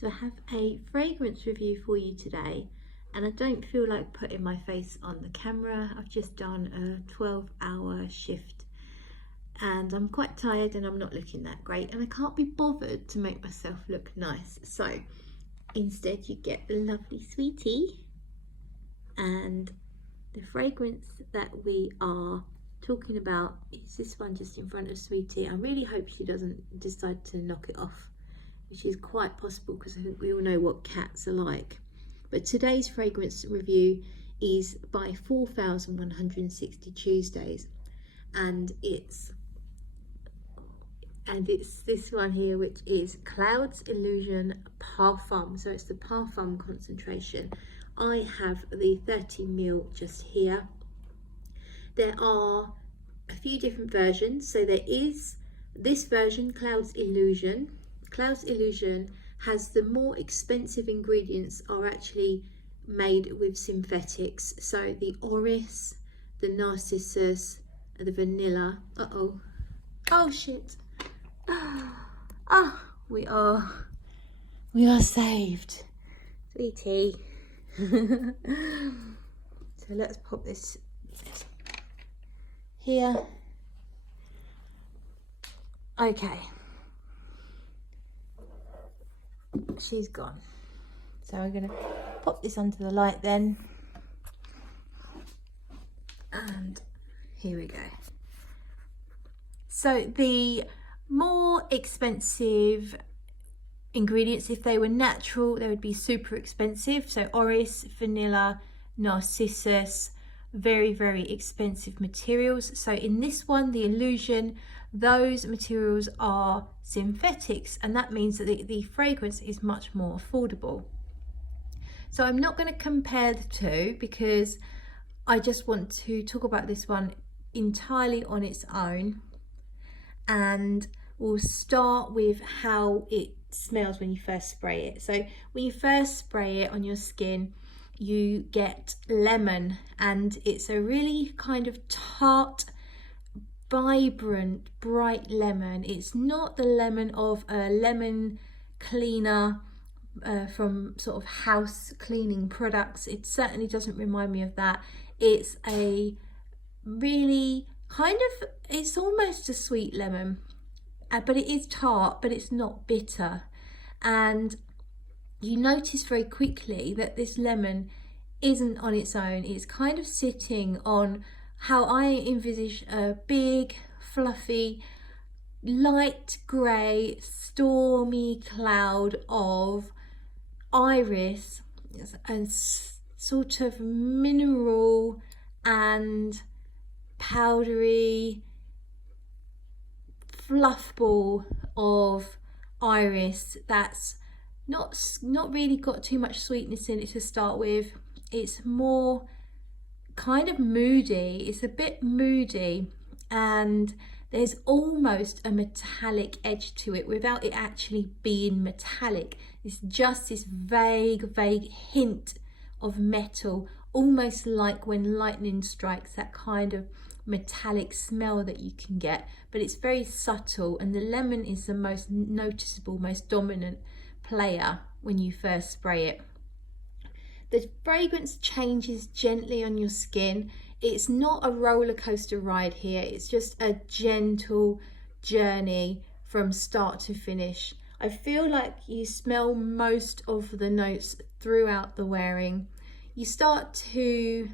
So I have a fragrance review for you today, and I don't feel like putting my face on the camera. I've just done a 12-hour shift and I'm quite tired and I'm not looking that great, and I can't be bothered to make myself look nice. So instead you get the lovely Sweetie, and the fragrance that we are talking about is this one just in front of Sweetie. I really hope she doesn't decide to knock it off, which is quite possible because I think we all know what cats are like. But today's fragrance review is by 4160 Tuesdays, and it's this one here, which is Cloud's Illusion Parfum. So it's the Parfum concentration. I have the 30ml just here. There are a few different versions. So there is this version, Cloud's Illusion. Cloud's Illusion has the more expensive ingredients are actually made with synthetics. So the orris, the narcissus, the vanilla. Oh shit. We are saved, Sweetie. So let's pop this here. Okay, she's gone. So I'm gonna pop this under the light then, and here we go. So the more expensive ingredients, if they were natural, they would be super expensive. So orris, vanilla, narcissus, very, very expensive materials. So in this one, the Illusion, those materials are synthetics, and that means that the fragrance is much more affordable. So I'm not going to compare the two because I just want to talk about this one entirely on its own, and we'll start with how it smells when you first spray it. So when you first spray it on your skin, you get lemon, and it's a really kind of tart, vibrant, bright lemon. It's not the lemon of a lemon cleaner from sort of house cleaning products. It certainly doesn't remind me of that. It's a really it's almost a sweet lemon, but it is tart, but it's not bitter. And you notice very quickly that this lemon isn't on its own. It's kind of sitting on how I envisage a big, fluffy, light grey, stormy cloud of iris and sort of mineral and powdery fluff ball of iris that's not really got too much sweetness in it to start with. It's more kind of moody. It's a bit moody, and there's almost a metallic edge to it without it actually being metallic. It's just this vague hint of metal, almost like when lightning strikes, that kind of metallic smell that you can get, but it's very subtle, and the lemon is the most noticeable, most dominant player when you first spray it. The fragrance changes gently on your skin. It's not a roller coaster ride here. It's just a gentle journey from start to finish. I feel like you smell most of the notes throughout the wearing. You start to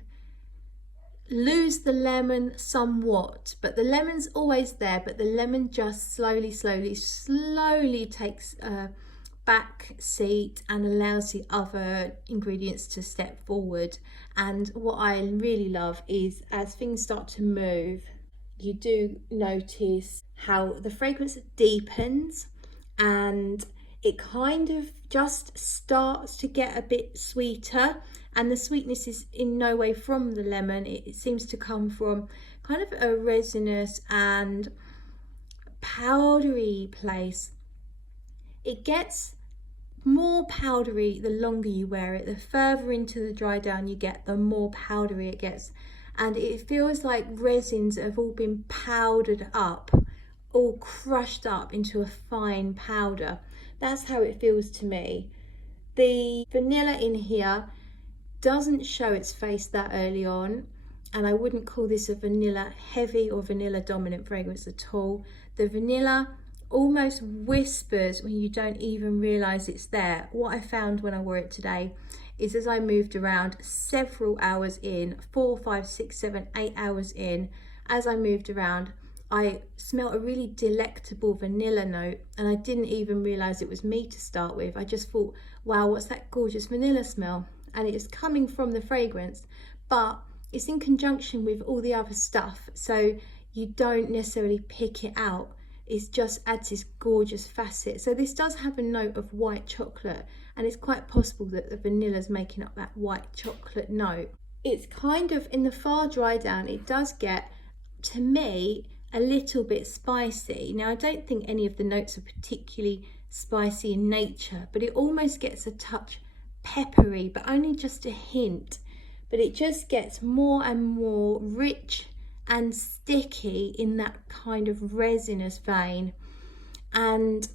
lose the lemon somewhat, but the lemon's always there, but the lemon just slowly takes a back seat and allows the other ingredients to step forward. And what I really love is as things start to move, you do notice how the fragrance deepens, and it kind of just starts to get a bit sweeter, and the sweetness is in no way from the lemon. It seems to come from kind of a resinous and powdery place. It gets more powdery the longer you wear it. The further into the dry down you get, the more powdery it gets, and it feels like resins have all been powdered up, all crushed up into a fine powder. That's how it feels to me. The vanilla in here doesn't show its face that early on, and I wouldn't call this a vanilla heavy or vanilla dominant fragrance at all. The vanilla almost whispers when you don't even realize it's there. What I found when I wore it today is, as I moved around several hours in, 4, 5, 6, 7, 8 hours in, as I moved around, I smelled a really delectable vanilla note, and I didn't even realize it was me to start with. I just thought, wow, what's that gorgeous vanilla smell? And it's coming from the fragrance, but it's in conjunction with all the other stuff, so you don't necessarily pick it out. It just adds this gorgeous facet. So this does have a note of white chocolate, and it's quite possible that the vanilla is making up that white chocolate note. It's kind of, in the far dry down, it does get, to me, a little bit spicy. Now, I don't think any of the notes are particularly spicy in nature, but it almost gets a touch peppery, but only just a hint. But it just gets more and more rich and sticky in that kind of resinous vein, and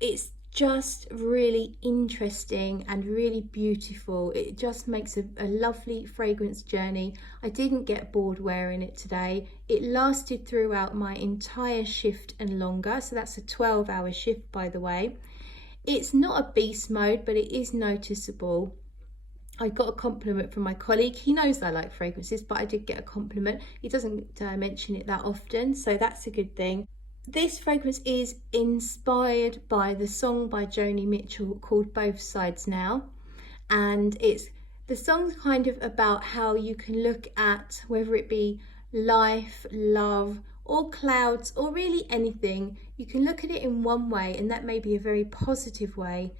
it's just really interesting and really beautiful. It just makes a lovely fragrance journey. I didn't get bored wearing it today. It lasted throughout my entire shift and longer, so that's a 12-hour shift, by the way. It's not a beast mode, but it is noticeable. I got a compliment from my colleague. He knows I like fragrances, but I did get a compliment. He doesn't mention it that often, so that's a good thing. This fragrance is inspired by the song by Joni Mitchell called Both Sides Now, and the song's kind of about how you can look at, whether it be life, love, or clouds, or really anything, you can look at it in one way, and that may be a very positive way.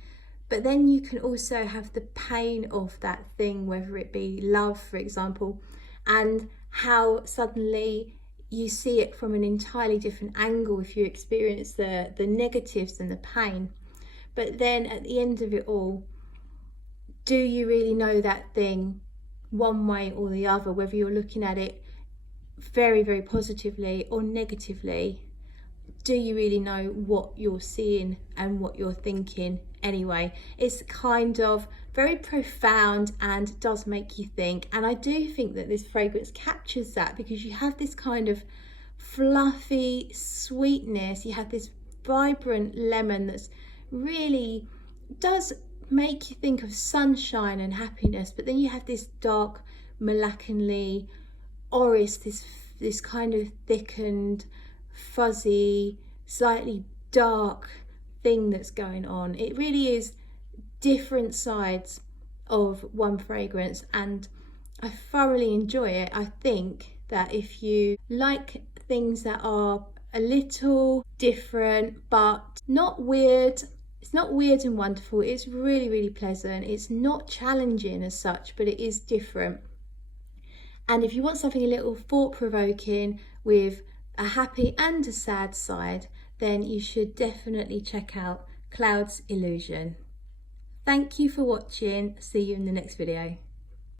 But then you can also have the pain of that thing, whether it be love, for example, and how suddenly you see it from an entirely different angle if you experience the negatives and the pain. But then at the end of it all, do you really know that thing one way or the other, whether you're looking at it very, very positively or negatively? Do you really know what you're seeing and what you're thinking? Anyway, it's kind of very profound and does make you think, and I do think that this fragrance captures that, because you have this kind of fluffy sweetness, you have this vibrant lemon that's really does make you think of sunshine and happiness, but then you have this dark melancholy orris, this kind of thickened, fuzzy, slightly dark thing that's going on. It really is different sides of one fragrance, and I thoroughly enjoy it. I think that if you like things that are a little different but not weird, it's not weird and wonderful, it's really, really pleasant. It's not challenging as such, but it is different. And if you want something a little thought-provoking with a happy and a sad side, then you should definitely check out Cloud's Illusion. Thank you for watching. See you in the next video.